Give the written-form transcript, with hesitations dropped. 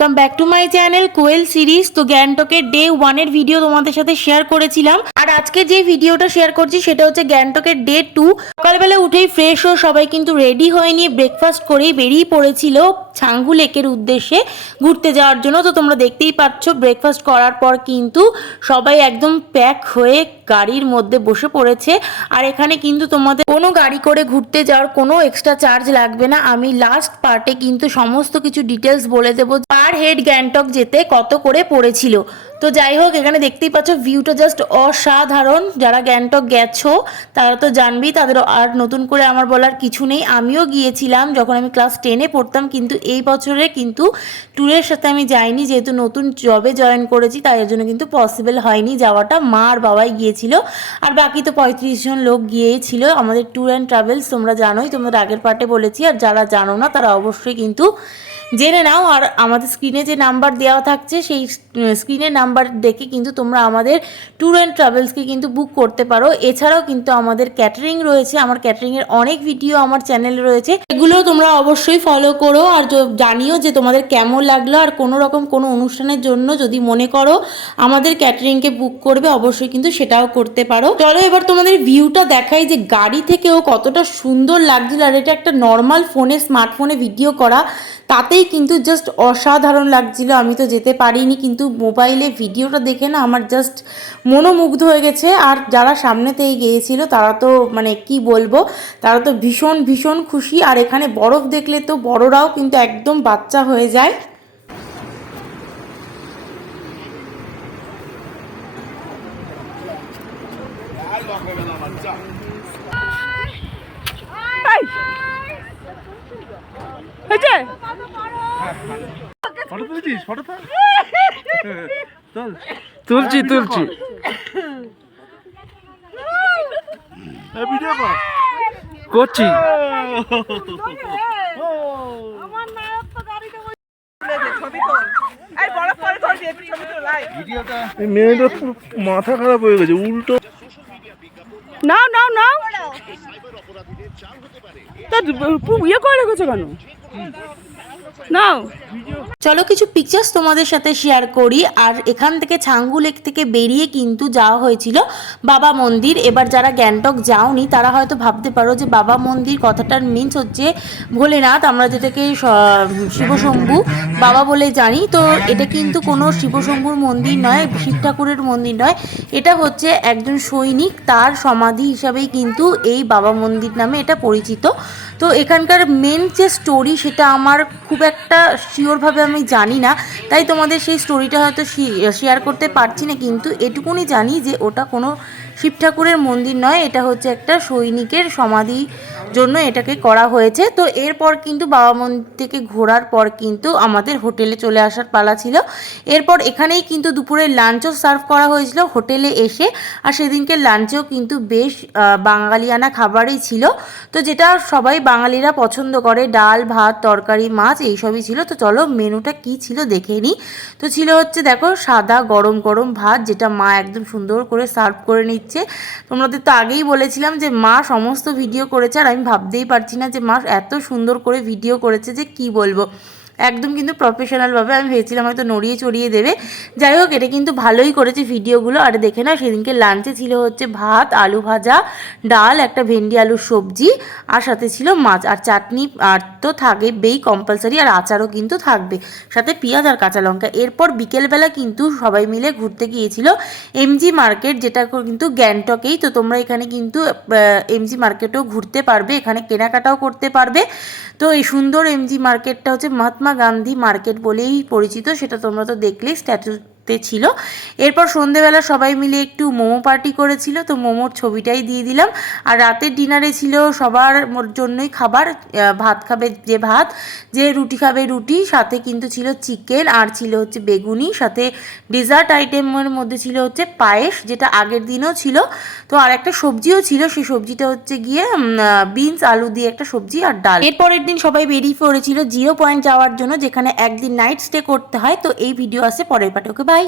Welcome back to my channel Koyel series. তো গ্যাংটকের day 1 এর ভিডিও তোমাদের সাথে শেয়ার করেছিলাম, আর আজকে যে ভিডিওটা শেয়ার করছি সেটা হচ্ছে গ্যাংটকের ডে 2। সকালবেলা উঠেই ফ্রেশ হয়ে সবাই কিন্তু রেডি হয়ে নিয়ে ব্রেকফাস্ট করেই বেরিয়ে পড়েছিল ছাঙ্গু লেকের উদ্দেশ্যে ঘুরতে যাওয়ার জন্য। তো তোমরা দেখতেই পাচ্ছ ব্রেকফাস্ট করার পর কিন্তু সবাই একদম প্যাক হয়ে গাড়ির মধ্যে বসে পড়েছে। আর এখানে কিন্তু তোমাদের কোনো গাড়ি করে ঘুরতে যাওয়ার কোনো এক্সট্রা চার্জ লাগবে না। আমি লাস্ট পার্টে কিন্তু সমস্ত কিছু ডিটেলস বলে দেবো পার হেড গ্যাংটক যেতে কত করে পড়েছিল। তো যাই হোক, এখানে দেখতেই পাচ্ছ ভিউটা জাস্ট অসাধারণ। যারা গ্যাংটক গেছো তারা তো জানবেই, তাদের আর নতুন করে আমার বলার কিছু নেই। আমিও গিয়েছিলাম যখন আমি ক্লাস 10-এ পড়তাম, কিন্তু এই বছরে কিন্তু ট্যুরের সাথে আমি যাইনি, যেহেতু নতুন জবে জয়েন করেছি তাই জন্য কিন্তু পসিবল হয়নি যাওয়াটা। মা আর বাবাই গিয়েছিল, আর বাকি তো 35 জন লোক গিয়েছিল আমাদের ট্যুর অ্যান্ড ট্রাভেলস। তোমরা জানোই, তোমাদের আগের পার্টে বলেছি, আর যারা জানো না তারা অবশ্যই কিন্তু জেনে নাও। আর আমাদের স্ক্রিনে যে নাম্বার দেওয়া থাকছে সেই স্ক্রিনের নাম্বার দেখে কিন্তু তোমরা আমাদের ট্যুর অ্যান্ড ট্রাভেলসকে কিন্তু বুক করতে পারো। এছাড়াও কিন্তু আমাদের ক্যাটারিং রয়েছে, আমার ক্যাটারিংয়ের অনেক ভিডিও আমার চ্যানেলে রয়েছে, এগুলো তোমরা অবশ্যই ফলো করো। আর জানিও যে তোমাদের কেমন লাগলো। আর কোনো রকম কোনো অনুষ্ঠানের জন্য যদি মনে করো আমাদের ক্যাটারিংকে বুক করবে, অবশ্যই কিন্তু সেটাও করতে পারো। চলো এবার তোমাদের ভিউটা দেখাই যে গাড়ি থেকেও কতটা সুন্দর লাগছিল। আর এটা একটা নর্মাল ফোনে, স্মার্টফোনে ভিডিও করা, তাতেই কিন্তু জাস্ট অসাধারণ লাগছিল। আমি তো যেতে পারিনি, কিন্তু মোবাইলে ভিডিওটা দেখে না আমার জাস্ট মনোমুগ্ধ হয়ে গেছে। আর যারা সামনেতেই গিয়েছিল তারা তো মানে কি বলবো, তারা তো ভীষণ ভীষণ খুশি। আর এখানে বরফ দেখলে তো বড়রাও কিন্তু একদম বাচ্চা হয়ে যায়। তুলছি তুলছি করছি। মেয়েটা পুরো মাথা খারাপ হয়ে গেছে, উল্টো নাও নাও নাও, ইয়ে করে রেখেছো কেন? নাও। চলো কিছু পিকচার্স তোমাদের সাথে শেয়ার করি। আর এখান থেকে ছাঙ্গু লেক থেকে বেরিয়ে কিন্তু যাওয়া হয়েছিল বাবা মন্দির। এবার যারা গ্যাংটক যাওনি তারা হয়তো ভাবতে পারো যে বাবা মন্দির কথাটার মিন্স হচ্ছে ভোলেনাথ, আমরা যেটাকে শিবশম্ভু বাবা বলে জানি। তো এটা কিন্তু কোনো শিবশম্ভুর মন্দির নয়, শিব ঠাকুরের মন্দির নয়, এটা হচ্ছে একজন সৈনিক, তার সমাধি হিসাবেই কিন্তু এই বাবা মন্দির নামে এটা পরিচিত। তো এখানকার মেন যে স্টোরি সেটা আমার খুব একটা শিওরভাবে আমি জানি না, তাই তোমাদের সেই স্টোরিটা হয়তো শেয়ার করতে পারছি না। কিন্তু এটুকুনি জানি যে ওটা কোনো শিব ঠাকুরের মন্দির নয়, এটা হচ্ছে একটা সৈনিকের সমাধি জন্য এটাকে করা হয়েছে। তো এরপর কিন্তু বাবা মন্দির থেকে ঘোরার পর কিন্তু আমাদের হোটেলে চলে আসার পালা ছিল। এরপর এখানেই কিন্তু দুপুরের লাঞ্চও সার্ভ করা হয়েছিল হোটেলে এসে। আর সেদিনকে লাঞ্চেও কিন্তু বেশ বাঙালিয়ানা খাবারই ছিল, তো যেটা সবাই বাঙালিরা পছন্দ করে, ডাল ভাত তরকারি মাছ এইসবই ছিল। তো চলো মেনুটা কি ছিল দেখে নিই। তো ছিল হচ্ছে দেখো সাদা গরম গরম ভাত, যেটা মা একদম সুন্দর করে সার্ভ করে নিচ্ছে। তোমাদের তো আগেই বলেছিলাম যে মা সমস্ত ভিডিও করেছে, আর আমি ভাবতেই পারছি না যে মা এত সুন্দর করে ভিডিও করেছে যে কি বলবো, একদম কিন্তু প্রফেশনালভাবে। আমি ভেবেছিলাম হয়তো নড়িয়ে চড়িয়ে দেবে, যাই হোক এটা কিন্তু ভালোই করেছে ভিডিওগুলো। আর দেখে না, সেদিনকে লাঞ্চে ছিল হচ্ছে ভাত আলু ভাজা, ডাল, একটা ভেন্ডি আলুর সবজি, আর সাথে ছিল মাছ আর চাটনি, আর তো থাকবেই কম্পালসারি, আর আচারও কিন্তু থাকবে, সাথে পেঁয়াজ আর কাঁচা লঙ্কা। এরপর বিকেলবেলা কিন্তু সবাই মিলে ঘুরতে গিয়েছিল এমজি মার্কেট, যেটা কিন্তু গ্যাংটকেই। তো তোমরা এখানে কিন্তু এমজি মার্কেটেও ঘুরতে পারবে, এখানে কেনাকাটাও করতে পারবে। তো এই সুন্দর এমজি মার্কেটটা হচ্ছে মহাত্মা গান্ধী মার্কেট বলেই পরিচিত, সেটা তোমরা তো দেখলেই স্ট্যাচুতে ছিল। এরপর সন্ধেবেলা সবাই মিলে একটু মোমো পার্টি করেছিল, তো মোমোর ছবিটাই দিয়ে দিলাম। আর রাতের ডিনারে ছিল সবার জন্যই খাবার, ভাত খাবে যে ভাত, যে রুটি খাবে রুটি, সাথে কিন্তু ছিল চিকেন, আর ছিল হচ্ছে বেগুনি, সাথে ডেজার্ট আইটেমের মধ্যে ছিল হচ্ছে পায়েস, যেটা আগের দিনও ছিল। তো আর একটা সবজিও ছিল, সেই সবজিটা হচ্ছে গিয়ে বিনস আলু দিয়ে একটা সবজি আর ডাল। এরপরের দিন সবাই বেরিয়ে পড়েছিল 0 পয়েন্ট যাওয়ার জন্য, যেখানে একদিন নাইট স্টে করতে হয়। তো এই ভিডিও আসে পরের পার্টে। Okay bye.